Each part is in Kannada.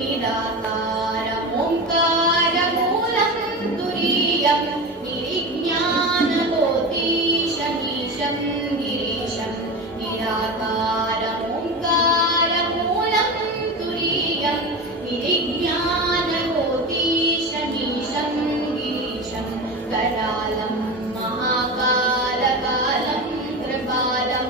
निराकारमोङ्कारमूलं तुरीयं निर्विज्ञानकोटीशमीशं गिरीशं निराकारमोङ्कारमूलं तुरीयं निर्विज्ञानकोटीशमीशं गिरीशं करालं महाकालकालं कृपालं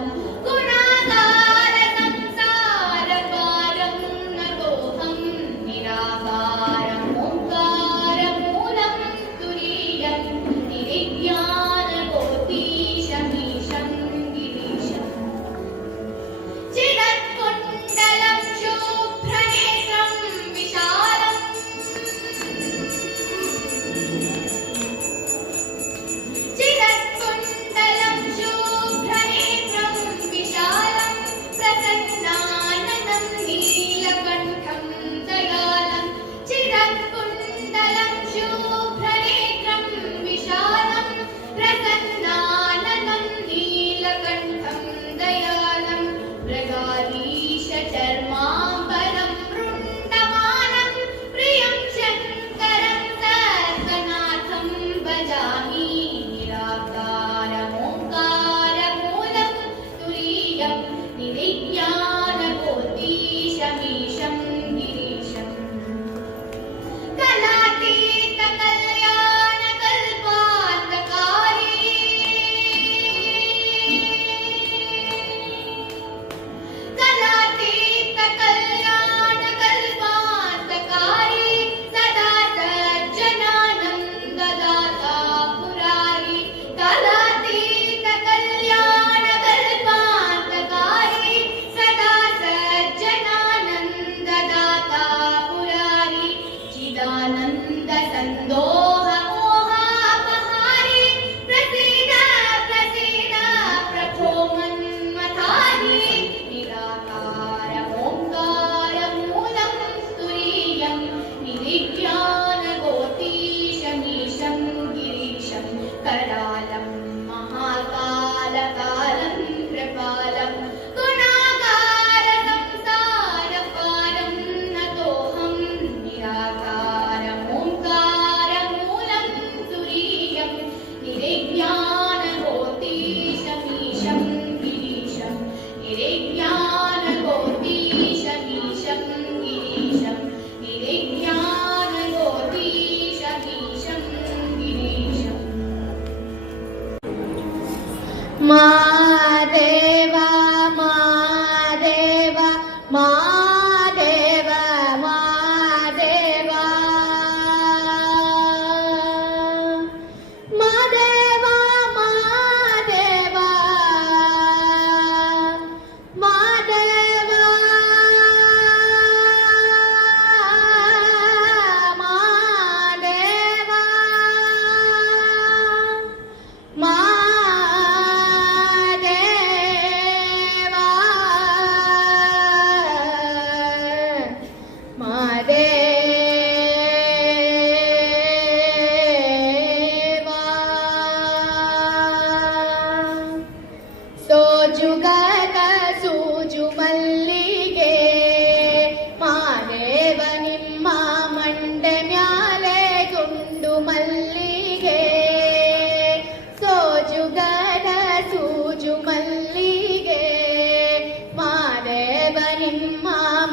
करालं महाकालकालं कृपालं गुणाकारसंसारपारं नतोऽहं निराकारमोङ्कारमूलं तुरीयं निर्विज्ञानकोटीशमीशं गिरीशं निर्विज्ञानकोटीशमीशं गिरीशं निर्विज्ञानकोटीशमीशं गिरीशम् महादेव महादेव महादेव महादेव महादेव महादेव महादेव ಸೋಜುಗದ ಸೂಜು ಮಲ್ಲಿಗೆ ಮಾದೇವ ನಿಮ್ಮ ಮಂಡೆ ಮ್ಯಾಲೆ ಗುಂಡು ಮಲ್ಲಿಗೆ ಸೋಜುಗದ ಸೂಜು ಮಲ್ಲಿಗೆ ಮಾದೇವ ನಿಮ್ಮ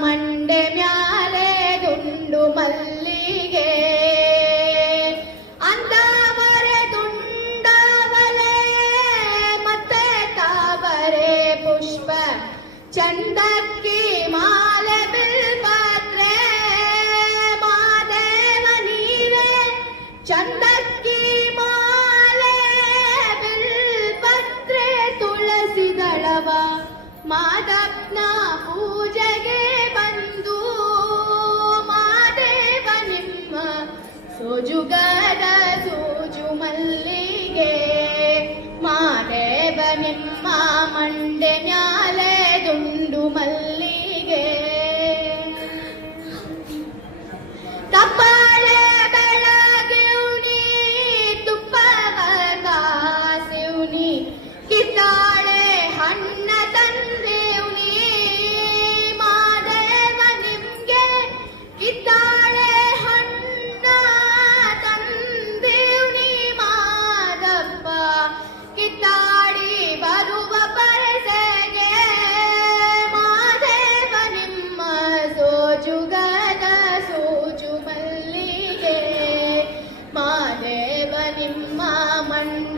ಮಂಡೆ ಮ್ಯಾಲೆ ಗುಂಡು ಮಲ್ಲಿಗೆ ಪುಷ್ಪ ಚಂದಕ್ಕಿ ಮಾಲೆ ಬಿಲ್ಪತ್ರೆ ಮಾದೇವ ನೀವೇ ಚಂದಕ್ಕಿ ಮಾಲೆ ಬಿಲ್ಪತ್ರೆ ತುಳಸಿ ದಳವ ಮಾದಪ್ಪನ ಪೂಜೆಗೆ ಬಂದು ಮಾದೇವ ನಿಮ್ಮ ಮಂಡ